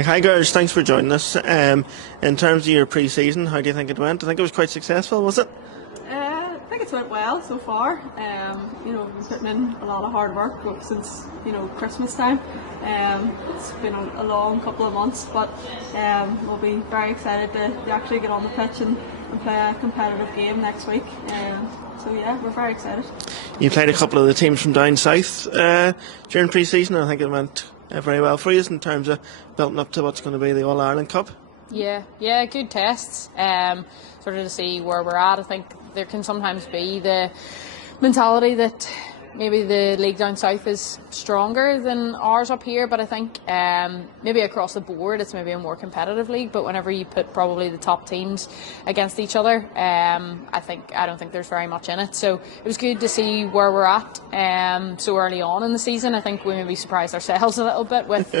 Hi guys, thanks for joining us. In terms of your pre-season, how do you think it went? I think it was quite successful, was it? I think it's went well so far. We've been putting in a lot of hard work since Christmas time. It's been a long couple of months, but we'll be very excited to actually get on the pitch and play a competitive game next week. We're very excited. You played a couple of the teams from down south during pre-season. I think it went very well for you in terms of building up to what's going to be the All-Ireland Cup. Yeah, good tests. Sort of to see where we're at. I think there can sometimes be the mentality that maybe the league down south is stronger than ours up here, but I think maybe across the board it's maybe a more competitive league. But whenever you put probably the top teams against each other, I don't think there's very much in it. So it was good to see where we're at so early on in the season. I think we maybe surprised ourselves a little bit with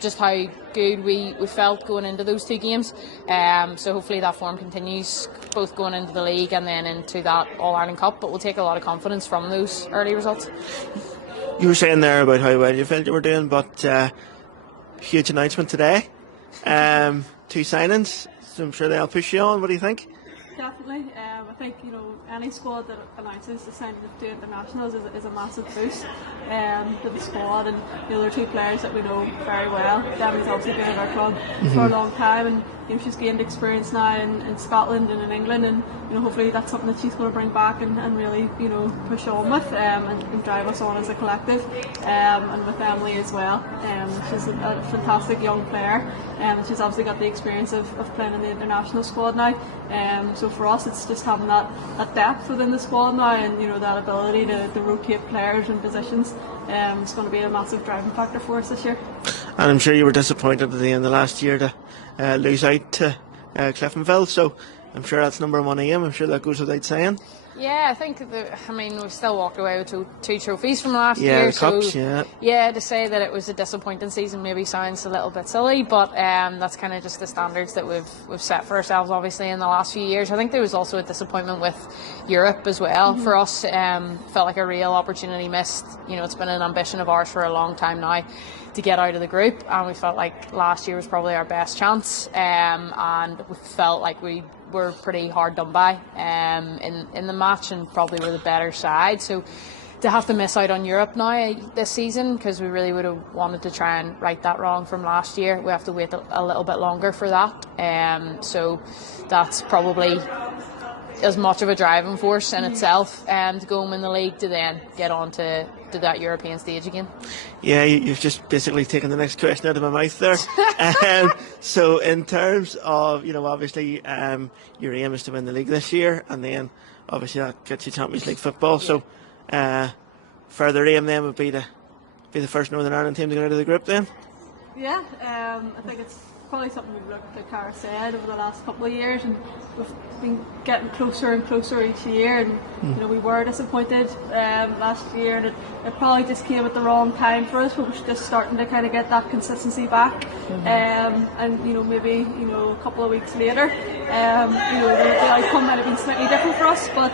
just how good we felt going into those two games. So hopefully that form continues, both going into the league and then into that All-Ireland Cup. But we'll take a lot of confidence from those early results. You were saying there about how well you felt you were doing, but huge announcement today. Two signings, so I'm sure they'll push you on. What do you think? Definitely. I think any squad that announces the signing of two internationals is a massive boost to the squad, and there are two players that we know very well. Demi's obviously been at our club for a long time, and she's gained experience now in Scotland and in England, and hopefully that's something that she's going to bring back and really push on with and drive us on as a collective, and with Emily as well. She's a fantastic young player, and she's obviously got the experience of playing in the international squad now. So for us, it's just having that depth within the squad now, and that ability to rotate players and positions. It's going to be a massive driving factor for us this year. And I'm sure you were disappointed at the end of last year to lose out to Cliftonville, so I'm sure that's number one aim. I'm sure that goes without saying. Yeah, I think we still walked away with two trophies from last year. Yeah, the cups, yeah, to say that it was a disappointing season maybe sounds a little bit silly, but that's kind of just the standards that we've set for ourselves, obviously, in the last few years. I think there was also a disappointment with Europe as well for us. Felt like a real opportunity missed. It's been an ambition of ours for a long time now to get out of the group, and we felt like last year was probably our best chance, and we felt like we were pretty hard done by in the match, and probably were the better side. So to have to miss out on Europe now this season, because we really would have wanted to try and right that wrong from last year, we have to wait a little bit longer for that. So that's probably as much of a driving force in itself to go and win the league, to then get on to that European stage again. Yeah, you've just basically taken the next question out of my mouth there. So in terms of, obviously your aim is to win the league this year, and then obviously that gets you Champions League football. So further aim then would be to be the first Northern Ireland team to get out of the group then? Yeah, I think it's probably something we've looked, like Cara said, over the last couple of years, and we've been getting closer and closer each year, and we were disappointed last year, and it probably just came at the wrong time for us. We were just starting to kind of get that consistency back, and maybe a couple of weeks later, the outcome might have been slightly different for us, but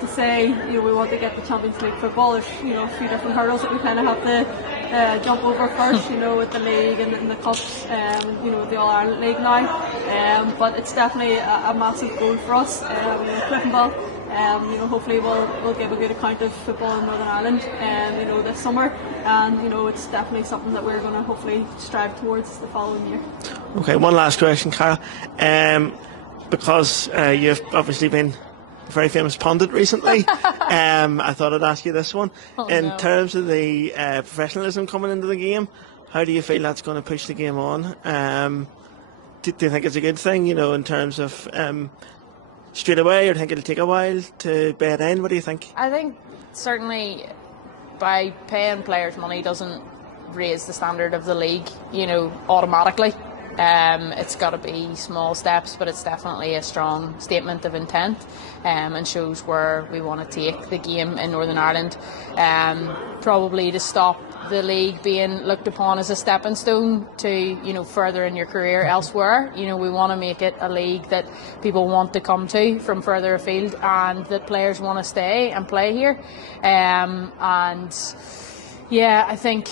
to say we want to get the Champions League football, there's a few different hurdles that we kind of have to jump over first, with the league and the cups, the All-Ireland League now, but it's definitely a massive goal for us. Cliftonville, hopefully we'll give a good account of football in Northern Ireland this summer, and it's definitely something that we're going to hopefully strive towards the following year. Okay, one last question, Cara. Because you've obviously been a very famous pundit recently, I thought I'd ask you this one. In terms of the professionalism coming into the game, how do you feel that's going to push the game on? Do you think it's a good thing, in terms of straight away, or do you think it'll take a while to bed in? What do you think? I think certainly by paying players money doesn't raise the standard of the league, automatically. It's got to be small steps, but it's definitely a strong statement of intent, and shows where we want to take the game in Northern Ireland, probably to stop the league being looked upon as a stepping stone to further in your career elsewhere. We want to make it a league that people want to come to from further afield, and that players want to stay and play here, and yeah, I think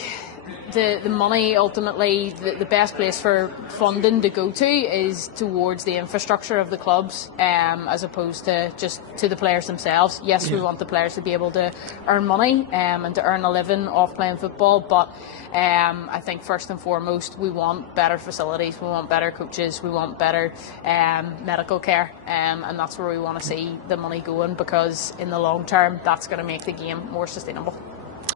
the money ultimately, the best place for funding to go to is towards the infrastructure of the clubs, as opposed to just to the players themselves. Yes, we want the players to be able to earn money and to earn a living off playing football, but I think first and foremost we want better facilities, we want better coaches, we want better medical care, and that's where we want to see the money going, because in the long term that's going to make the game more sustainable.